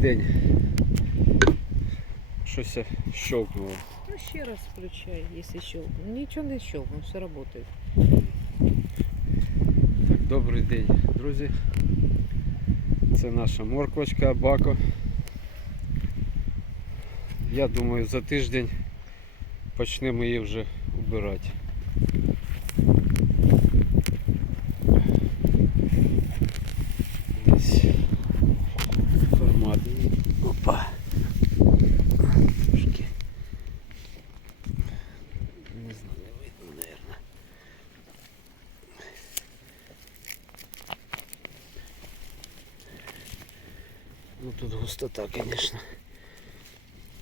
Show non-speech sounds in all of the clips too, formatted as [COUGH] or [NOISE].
день. Щось щелкнуло. Ну, ще раз включай, якщо щелкну. Нічого не щелкну, все працює. Так, добрий день, друзі. Це наша морквочка Бако. Я думаю, за тиждень почнемо її вже убирати. Десь формат. Опа. Трошки. Не знаю, не видно, наверное. Ну тут густота, конечно.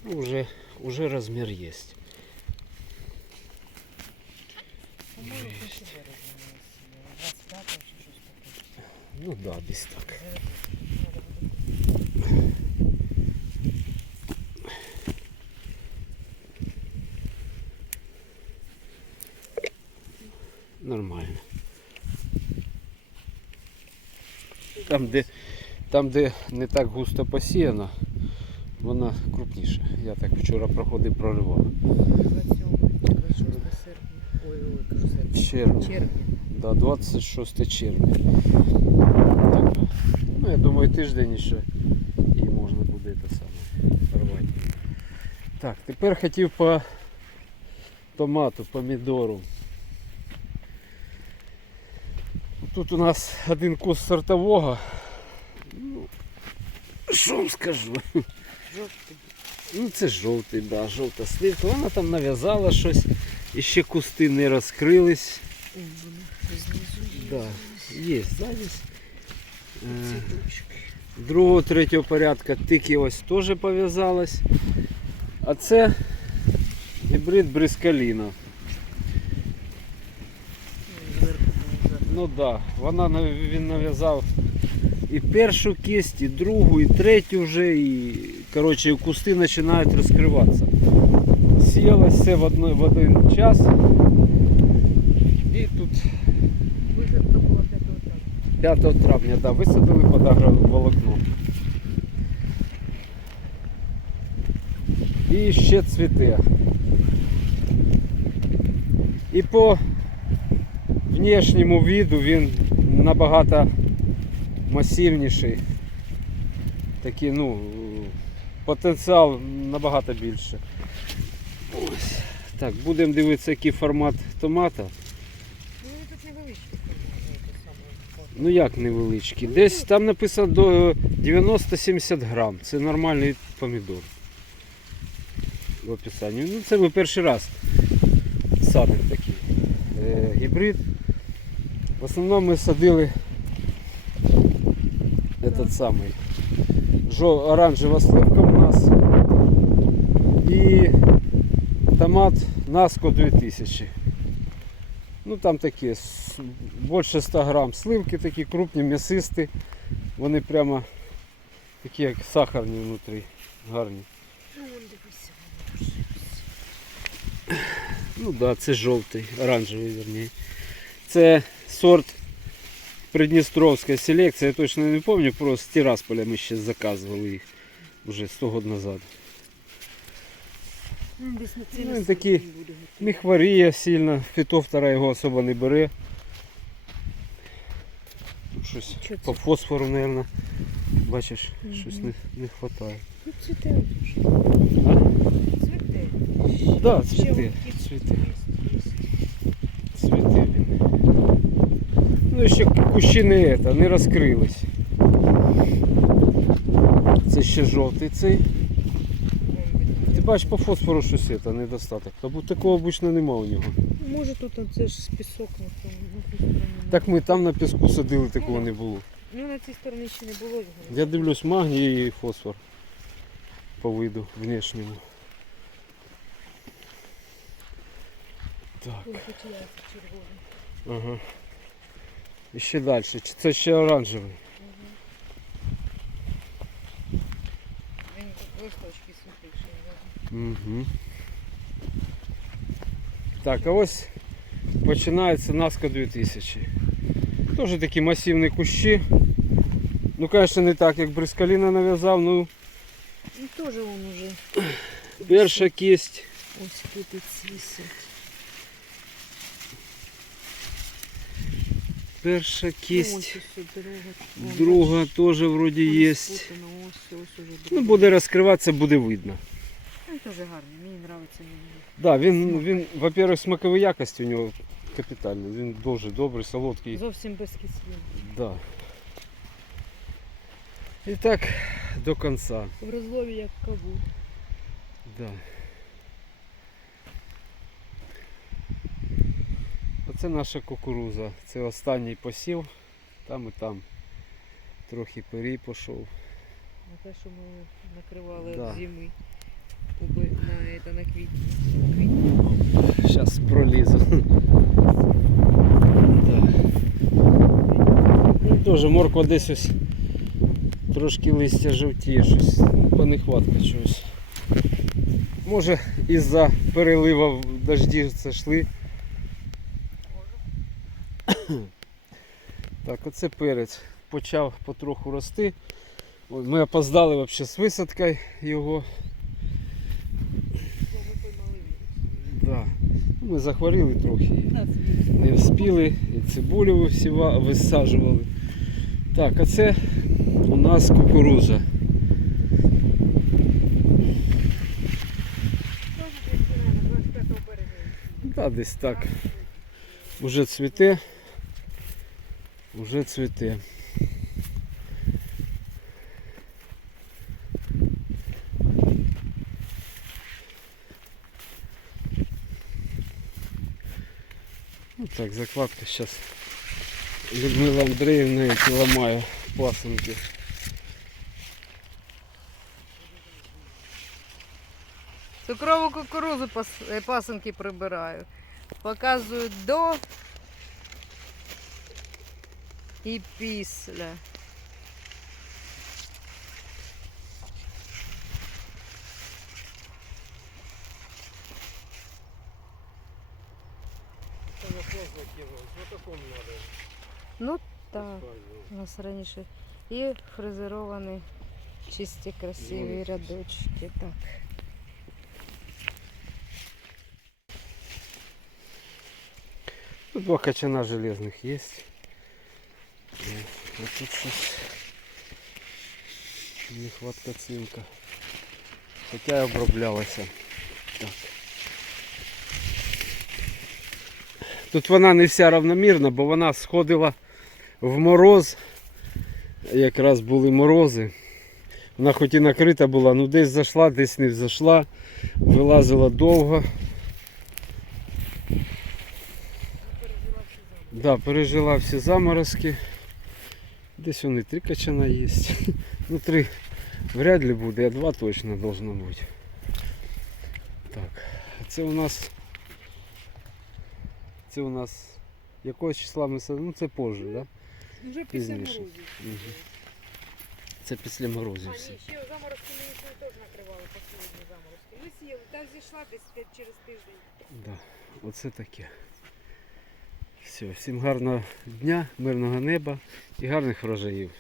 Ну, уже, уже размер есть. По-моєму, це себе розуміється. 25 чи щось таке. Ну да, десь так. Нормально. Там, де, там, де не так густо посіяно, вона крупніша. Я так вчора проходив проривав. 26 серпня. Ой, ой, кажу серпня. Червня. Да, 26 червня. Так. Ну, я думаю, тиждень ще і можна буде те саме порвати. Так, тепер хотів по томату, помідору. Тут у нас один кус сортового. Що вам скажу? Жовтий. Ну це жовтий, да, жовта сливка. Вона там нав'язала щось, і ще кусти не розкрились. О, знизу є. Да, є. Е, Другого, третього порядка тики ось теж пов'язалась. А це гібрид брискаліна. Ну так, да, вона він нав'язав і першу кисть, і другу, і третю вже, і коротше, і кусти починають розкриватися. Сіялось все в, одно, в один час. І тут Висадка була 5 травня. 5 травня да, висадили під агроволокно. І ще цвіте. І по внешньому виду він набагато масивніший. Такий, ну, потенціал набагато більше. Ось. Так, будемо дивитися, який формат томата. Ну, вони тут невеличкі. саме. Ну як невеличкі? Десь там написано до 90-70 грам. Це нормальний помідор. В описанні. Ну це ми перший раз садимо такий е, гібрид. В основному ми садили этот самий жо, оранжева сливка у нас і томат Наско 2000. Ну там такі більше 100 грам сливки, такі крупні, м'ясисті. Вони прямо такі як сахарні внутрі, гарні. Ну. Ну так, да, це жовтий, оранжевий верні. Це сорт Придністровська селекція, я точно не пам'ятаю, просто з Тирасполя ми ще заказували їх вже 100 років назад. Ну, Ну, готовий. Не хворіє сильно, фітофтора його особо не бере. Тут щось Що це? по фосфору, мабуть, бачиш, Мгм. щось не, не вистачає. Ну, цвіте? Цвіте. Да, цвіте. Цвіте він. Ну ще кущі не, это, не розкрились. Це ще жовтий цей. Ти бачиш по фосфору щось це, недостаток. Тобто такого обично нема у нього. Може тут це ж пісок на тому. на тій стороні. Так ми там на піску садили, такого не було. Ну на цій стороні ще не було його. Я дивлюсь магній і фосфор по виду внешньому. Так, ага. І ще далі. Чи Це ще оранжевий. Він листочки світліші. Угу. Так, а ось починається Наска 2000. Теж такі масивні кущі. Ну, звісно, не так, як Брискаліна нав'язав, ну теж он уже. Перша кість. Перша Ну, кість. друга. Теж вроді є. Ну, буде розкриватися, буде видно. Він теж гарний, мені подобається. Да, він, він, во-первых, смакові якості у нього капітальні. Він дуже добрий, солодкий. Зовсім без кислин. Да. І так до кінця. В розлові як кавун. Да. Оце наша кукуруза. Це останній посів. Там і там трохи пирій пішов. На те, що ми накривали Да. від зими. На, это, на квітні. Квітні. Зараз пролізу. Да. Ну, Теж морква десь ось трошки листя жовтіє, щось понехватка чогось. Може із-за перелива дожді зайшли. Так, оце перець. Почав потроху рости. Ми опоздали взагалі з висадкою його. Ми. Да. Ми захворіли трохи. Не вспіли, і цибулю висаджували. Так, а це у нас кукуруза. Теж десь, наверно, 25 березня. Да, десь так. Уже цвіте. Уже цвіте. Ну так, закладка сейчас Людмила Андреевна эти ломаю пасынки. Цукрову кукурузу пас- е, прибираю. Показую до і після. Ну так, у нас раніше і фрезеровані чисті красиві рядочки. Так. Тут два качана железных есть. А тут щось нехватка цинка. Хоча й оброблялася. Так. Тут вона не вся равномірна, бо вона сходила в мороз. Якраз були морози. Вона хоч і накрита була, ну десь зайшла, десь не зайшла. Вилазила довго. Да, пережила всі заморозки. Десь вони три качана є. [LAUGHS] Ну три вряд ли буде, а два точно должно бути. Так, це у нас. Це у нас якогось числа ми садимо? Ну це позже, так? Да? Вже після Пізніше. морозів. Мгм. Це після морозів А, все. ні, ще заморозки ми ще теж накривали последні заморозки. Ми сіяли, там зійшла десь через тиждень. Да, оце таке. Все, всім гарного дня, мирного неба і гарних врожаїв.